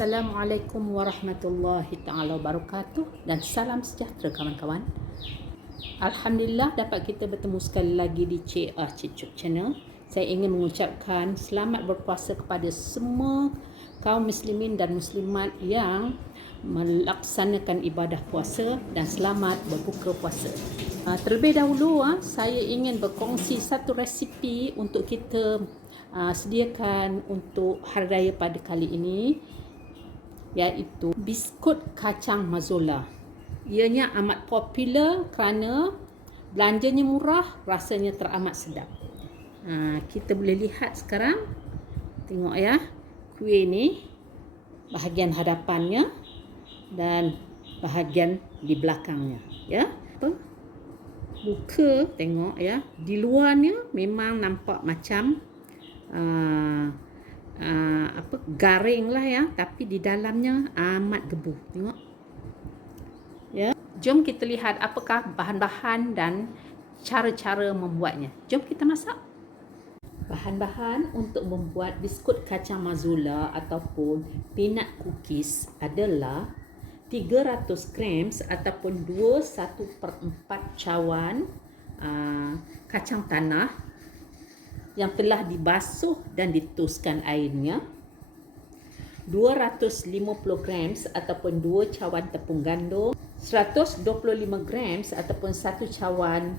Assalamualaikum warahmatullahi taala wabarakatuh dan salam sejahtera kawan-kawan. Alhamdulillah dapat kita bertemu sekali lagi di Cik Channel. Saya ingin mengucapkan selamat berpuasa kepada semua kaum muslimin dan muslimat yang melaksanakan ibadah puasa dan selamat berbuka puasa. Terlebih dahulu saya ingin berkongsi satu resipi untuk kita sediakan untuk hari raya pada kali ini, iaitu biskut kacang mazola. Ianya amat popular kerana belanjanya murah, rasanya teramat sedap. Kita boleh lihat sekarang, tengok ya, kuih ni bahagian hadapannya dan bahagian di belakangnya, ya. Buka, tengok ya, di luarnya memang nampak macam garing lah ya, tapi di dalamnya amat gebu. Tengok ya. Jom kita lihat apakah bahan-bahan dan cara-cara membuatnya. Jom kita masak. Bahan-bahan untuk membuat biskut kacang mazola ataupun peanut cookies adalah 300 gram ataupun 2/1/4 cawan kacang tanah yang telah dibasuh dan ditoskan airnya, 250 gram ataupun 2 cawan tepung gandum, 125 gram ataupun 1 cawan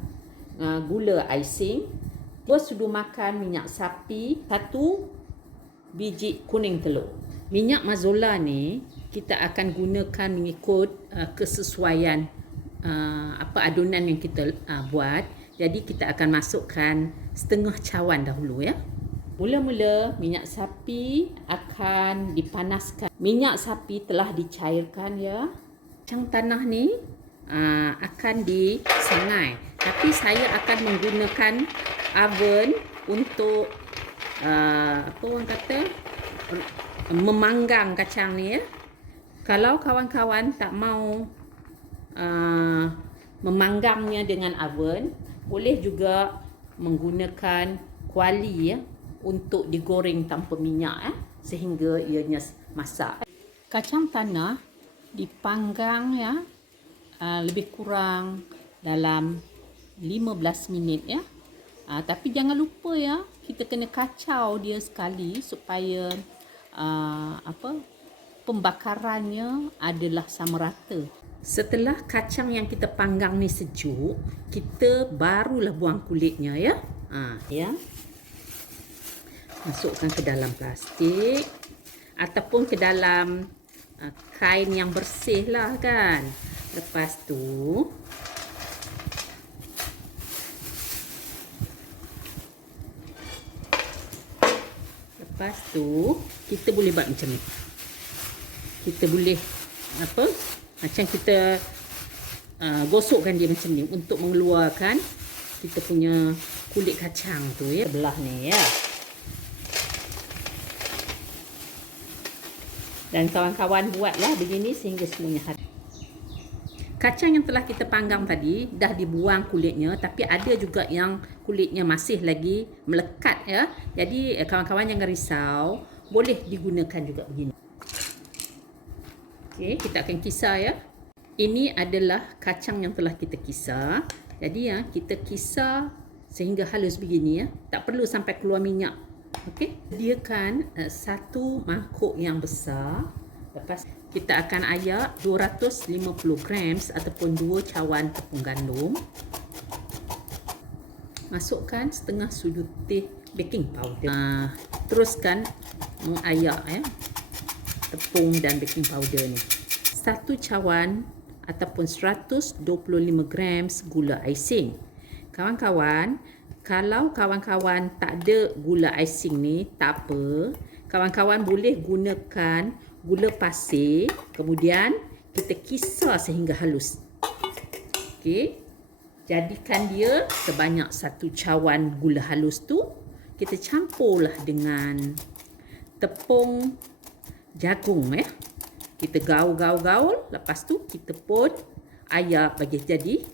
gula icing, 2 sudu makan minyak sapi, 1 biji kuning telur. Minyak mazola ni kita akan gunakan mengikut kesesuaian adunan yang kita buat. Jadi kita akan masukkan setengah cawan dahulu ya. Mula-mula minyak sapi akan dipanaskan. Minyak sapi telah dicairkan ya. Kacang tanah ni akan disangai. Tapi saya akan menggunakan oven untuk orang kata memanggang kacang ni ya. Kalau kawan-kawan tak mau memanggangnya dengan oven, boleh juga menggunakan kuali ya untuk digoreng tanpa minyak sehingga ianya masak. Kacang tanah dipanggang ya lebih kurang dalam 15 minit ya. Tapi jangan lupa ya, kita kena kacau dia sekali supaya pembakarannya adalah sama rata. Setelah kacang yang kita panggang ni sejuk, kita barulah buang kulitnya ya. Ya. Masukkan ke dalam plastik ataupun ke dalam kain yang bersih lah kan. Lepas tu kita boleh buat macam ni. Kita boleh macam kita gosokkan dia macam ni untuk mengeluarkan kita punya kulit kacang tu ya, belah ni ya. Dan kawan-kawan buatlah begini sehingga semuanya habis. Kacang yang telah kita panggang tadi dah dibuang kulitnya, tapi ada juga yang kulitnya masih lagi melekat ya. Jadi kawan-kawan jangan risau, boleh digunakan juga begini. Okey, kita akan kisar ya. Ini adalah kacang yang telah kita kisar. Jadi kita kisar sehingga halus begini ya. Tak perlu sampai keluar minyak. Okey, sediakan satu mangkuk yang besar. Lepas kita akan ayak 250 gram ataupun 2 cawan tepung gandum. Masukkan setengah sudu teh baking powder. Teruskan mengayak ya tepung dan baking powder ni. 1 cawan ataupun 125 gram gula icing. Kawan-kawan, kalau kawan-kawan tak ada gula icing ni, tak apa. Kawan-kawan boleh gunakan gula pasir, kemudian kita kisar sehingga halus. Okey. Jadikan dia sebanyak 1 cawan gula halus tu, kita campurlah dengan tepung jagung ya. Kita gaul, lepas tu kita pun ayak bagi jadi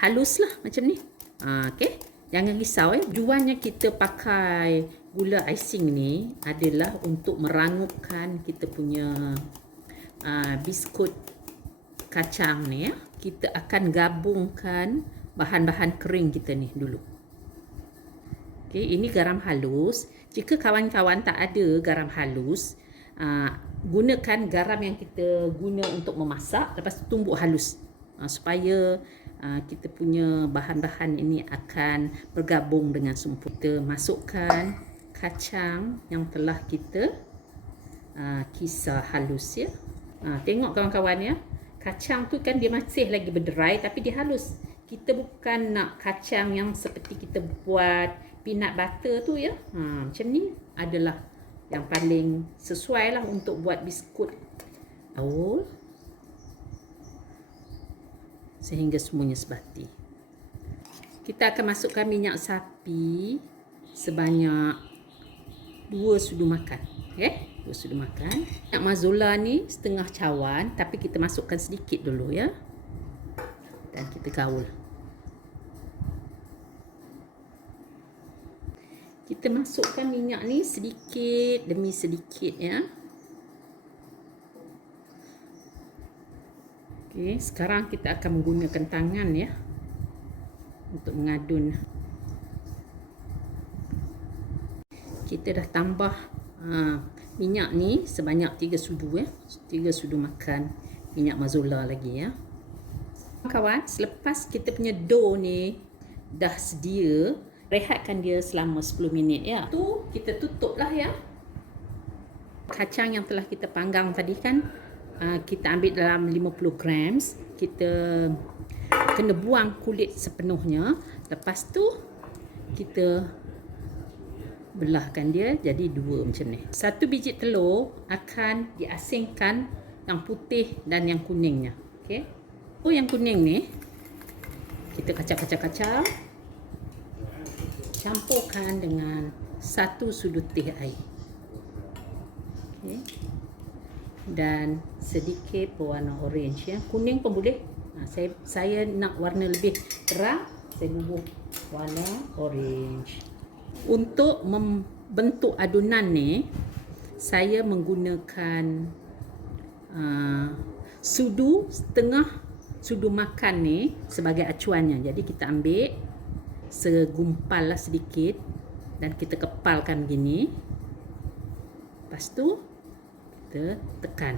haluslah macam ni. Okey. Jangan risau ya. Tujuannya kita pakai gula icing ni adalah untuk merangupkan kita punya biskut kacang ni ya. Kita akan gabungkan bahan-bahan kering kita ni dulu. Okey, ini garam halus. Jika kawan-kawan tak ada garam halus, gunakan garam yang kita guna untuk memasak, lepas tu tumbuk halus supaya kita punya bahan-bahan ini akan bergabung dengan sempurna. Kita masukkan kacang yang telah kita kisar halus ya. Tengok kawan-kawan ya, kacang tu kan dia masih lagi berderai tapi dia halus. Kita bukan nak kacang yang seperti kita buat peanut butter tu ya. Macam ni adalah yang paling sesuai lah untuk buat biskut awul sehingga semuanya sebati. Kita akan masukkan minyak sapi sebanyak 2 sudu makan. 2 sudu makan. Minyak mazola ni setengah cawan tapi kita masukkan sedikit dulu ya. Dan kita gaul. Kita masukkan minyak ni sedikit demi sedikit ya. Okey, sekarang kita akan menggunakan tangan ya untuk mengadun. Kita dah tambah minyak ni sebanyak 3 sudu ya. 3 sudu makan minyak mazola lagi ya. Kawan, selepas kita punya dough ni dah sedia, rehatkan dia selama 10 minit ya. Tu kita tutup lah ya. Kacang yang telah kita panggang tadi kan, kita ambil dalam 50 gram. Kita kena buang kulit sepenuhnya. Lepas tu kita belahkan dia jadi 2 macam ni. 1 biji telur akan diasingkan yang putih dan yang kuningnya. Okey. Yang kuning ni kita kacau-kacau-kacau. Campurkan dengan 1 sudut teh air. Okay. Dan sedikit berwarna orange ya. Kuning pun boleh. Saya nak warna lebih terang, saya bubuh warna orange. Untuk membentuk adunan ni, saya menggunakan setengah sudu makan ni sebagai acuannya. Jadi kita ambil segumpal lah sedikit dan kita kepalkan begini. Lepas tu kita tekan.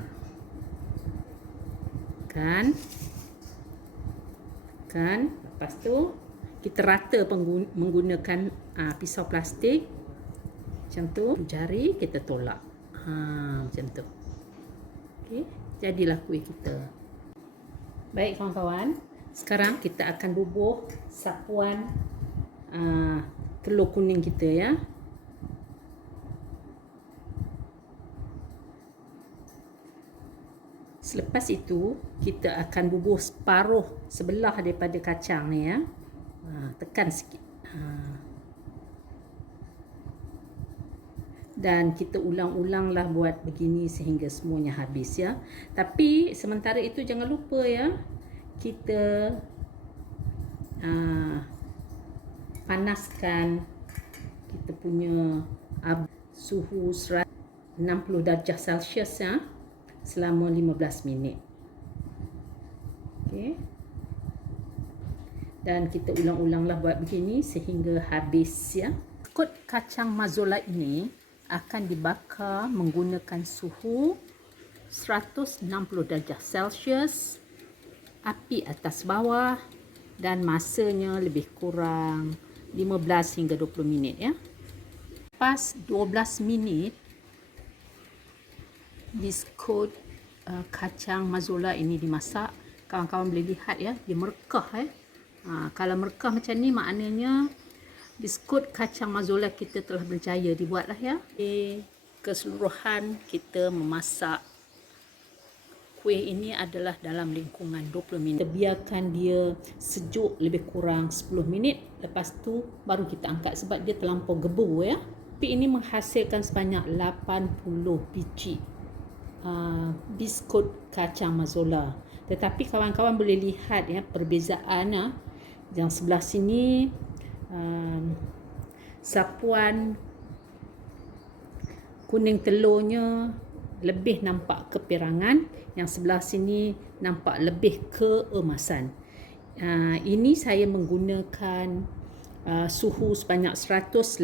Lepas tu kita rata menggunakan pisau plastik. Macam tu, jari kita tolak. Macam tu. Okey, jadilah kuih kita. Baik kawan-kawan, sekarang kita akan bubuh sapuan telur kuning kita ya. Selepas itu kita akan bubuh separuh sebelah daripada kacang ni ya. Tekan sikit. Dan kita ulang-ulanglah buat begini sehingga semuanya habis ya. Tapi sementara itu jangan lupa ya, kita panaskan kita punya suhu 60 darjah Celsius ya, selama 15 minit. Okey. Dan kita ulang-ulanglah buat begini sehingga habis ya. Biskut kacang mazola ini akan dibakar menggunakan suhu 160 darjah Celsius, api atas bawah, dan masanya lebih kurang 15 hingga 20 minit ya. Lepas 12 minit, biskut kacang mazola ini dimasak. Kawan-kawan boleh lihat ya, dia merekah ya. Kalau merekah macam ni maknanya biskut kacang mazola kita telah berjaya dibuatlah ya. Keseluruhan kita memasak kuih ini adalah dalam lingkungan 20 minit. Kita biarkan dia sejuk lebih kurang 10 minit. Lepas tu baru kita angkat sebab dia terlampau gebu ya. Tapi ini menghasilkan sebanyak 80 biji biskut kacang mazola. Tetapi kawan-kawan boleh lihat ya perbezaan yang sebelah sini sapuan kuning telurnya lebih nampak kepirangan, yang sebelah sini nampak lebih keemasan. Ini saya menggunakan suhu sebanyak 180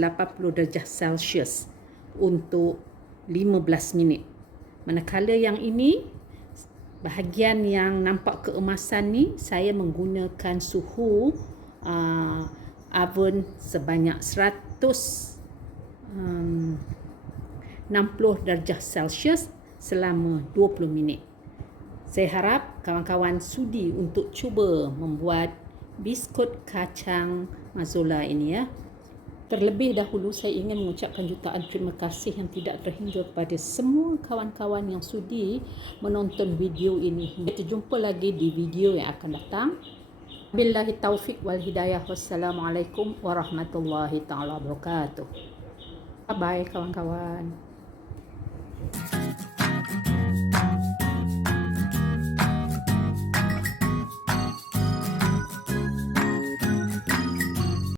darjah Celsius untuk 15 minit. Manakala yang ini, bahagian yang nampak keemasan ni, saya menggunakan suhu oven sebanyak 160 darjah Celsius selama 20 minit. Saya harap kawan-kawan sudi untuk cuba membuat biskut kacang mazola ini ya. Terlebih dahulu saya ingin mengucapkan jutaan terima kasih yang tidak terhingga kepada semua kawan-kawan yang sudi menonton video ini. Kita jumpa lagi di video yang akan datang. Billahi taufik wal hidayah. Wassalamualaikum warahmatullahi taala wabarakatuh. Bye bye kawan-kawan.